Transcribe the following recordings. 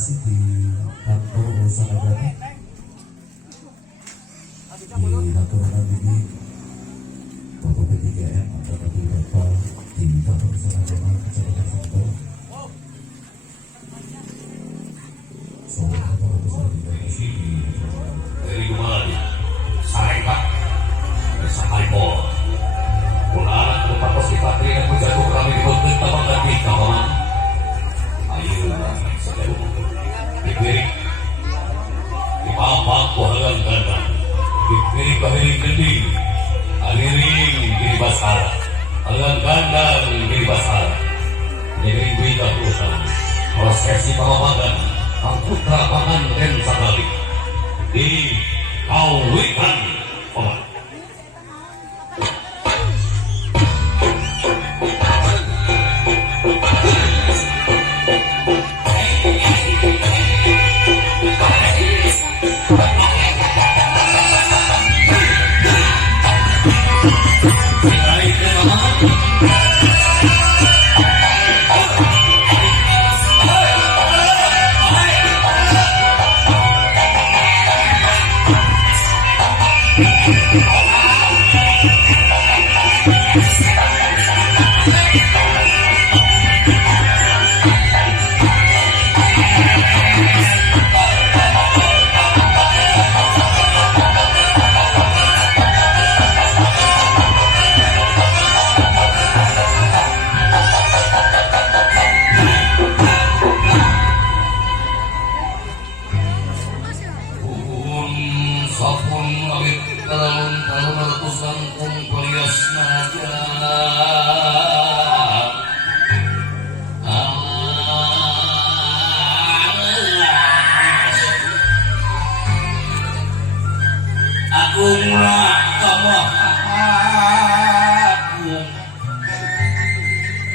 masih di kantor usaha negara di natural ini Bapak P3M atau Bapak di kantor usaha negara Kecamatan Santo seorang kantor usaha negara dari kembali Sarekat Sakalpo Pulang tempat posifat dengan menjatuh kami dibentuk tabangan di kawan ayo sejauh dipirik dipapak kuhalan ganda dipirik kahiring gending aliring diri basara halan ganda diri basara dipirik berita perusahaan prosesi pengamanan angkutra pangan dan sakali di kawitan peman.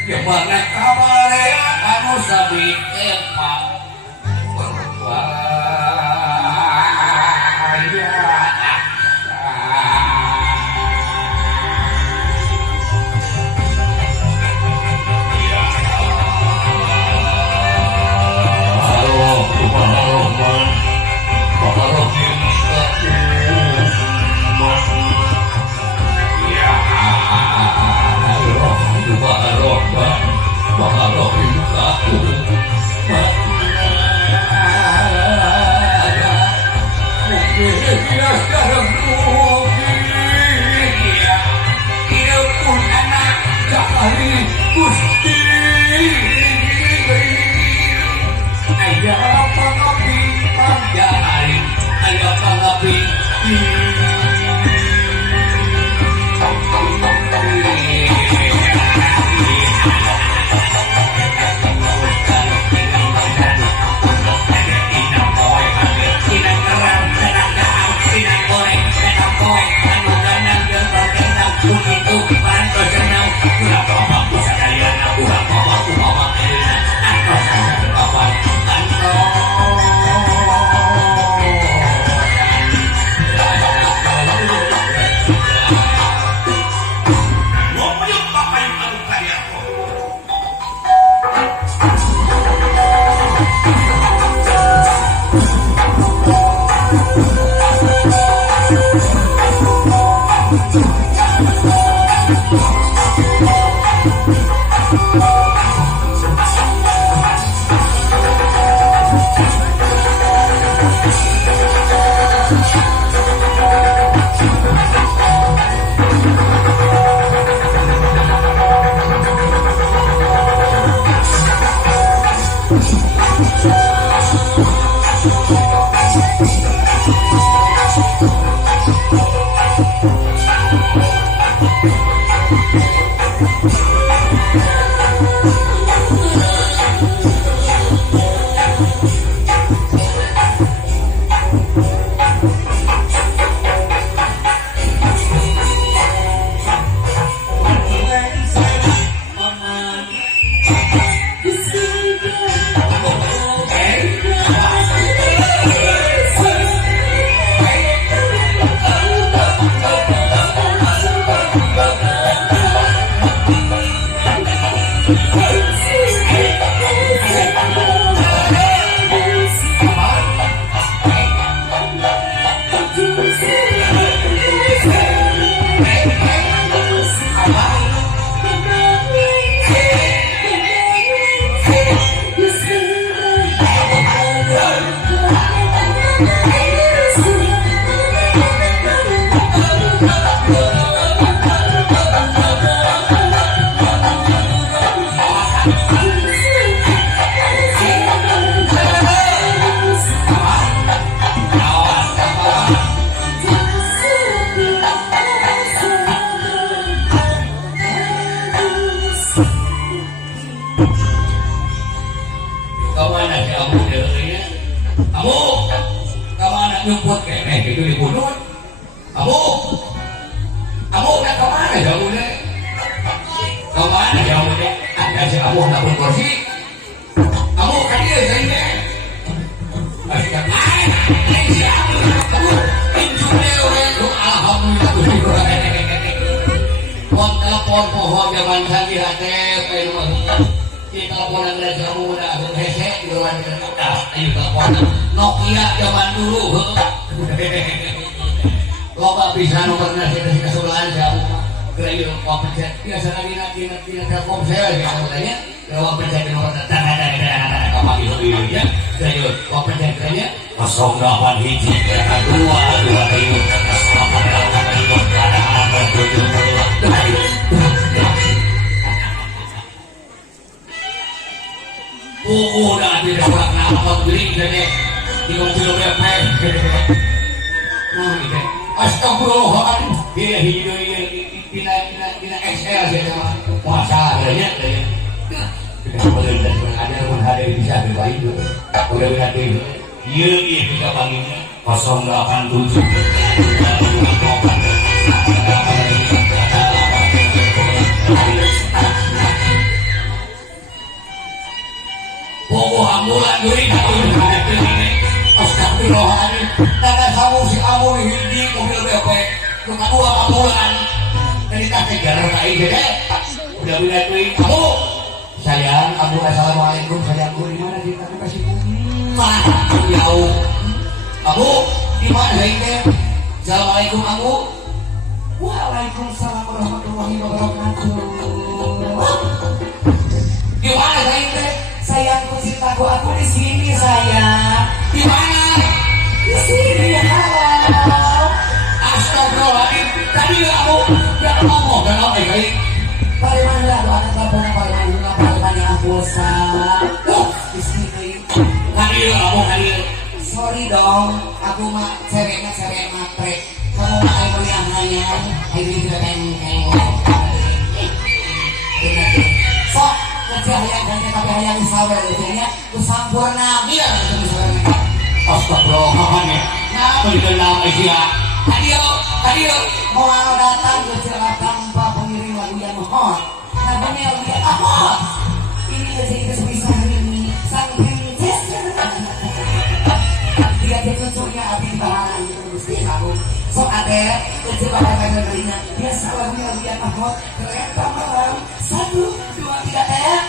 Gimana kabarnya kamu sabi epak Hey! Kemana si Abu deh? Abu, kemana nyumput kene itu dibunuh? Abu, udah kemana si Abu deh? Kemana si Abu deh? Ada si Abu nak pun kursi. Abu kan dia sini. Masih kan? Si Abu, alhamdulillah. Pohon telepon pohon zaman canggih hati, pengen di teleponan dari jauh udah hesek di luar negara. Ayo teleponan Nokia zaman dulu. Loba bisa nomornya sih kesulahan jauh. Kira mau pencet biasa lagi nanti Telkomsel ya katanya. Kalau pencet nomor ada kamar itu ya. Kira mau pencet kayaknya 08 hiji kira 2 ayo 8 ayo ada apa udah tidak buat nama beli jadi 30 BP. Nah gitu. Astagfirullahaladzim. Dia hidup tina XL saja puasa adanya. Kita boleh dan ada pun ada bisa berbaik. Udah berarti. Iya kita panggilnya 087. Bobo ambulan duit tahun ini. Astagfirullahaladzim. Karena kamu si Abu hindi mobil BP. Cuma 2 ambulan. Ini kakek jalan lain jadi. Udah bina duit. Abu. Sayang, Abu assalamualaikum. Sayangku di mana sih? Tapi kasih jauh. Abu, di mana ini? Assalamualaikum Abu. Waalaikumsalam warahmatullahi wabarakatuh. Di mana ini? Sayangku cintaku aku di sini sayang. Di mana? Di sini ya. Astagfirullahaladzim. Tadi aku gak ngomong dan apa baik. Paling lalu ada teleponnya paling aku sayang. Di sini. Hadir kamu hadir. Sorry dong, aku mah cewek matre. Kamu mah ayo yang hanya ini juga kengkeng. Sok kerja hayang dan tapi hayang sawer jadinya ku sampurna biar itu misalnya. Astagfirullahaladzim. Nah, dikenal dia. Hadir. Mau datang ke Jakarta tanpa pengiring lagu yang mohon. Lagunya dia ahot. Ini jadi kesebisa hari ini. Sang princess. Dia cucunya abis bahan itu mesti aku. Sok ade kecil bahan lagunya. Biasa lagunya dia ahot. Keren malam. 1, 2, 3 teh.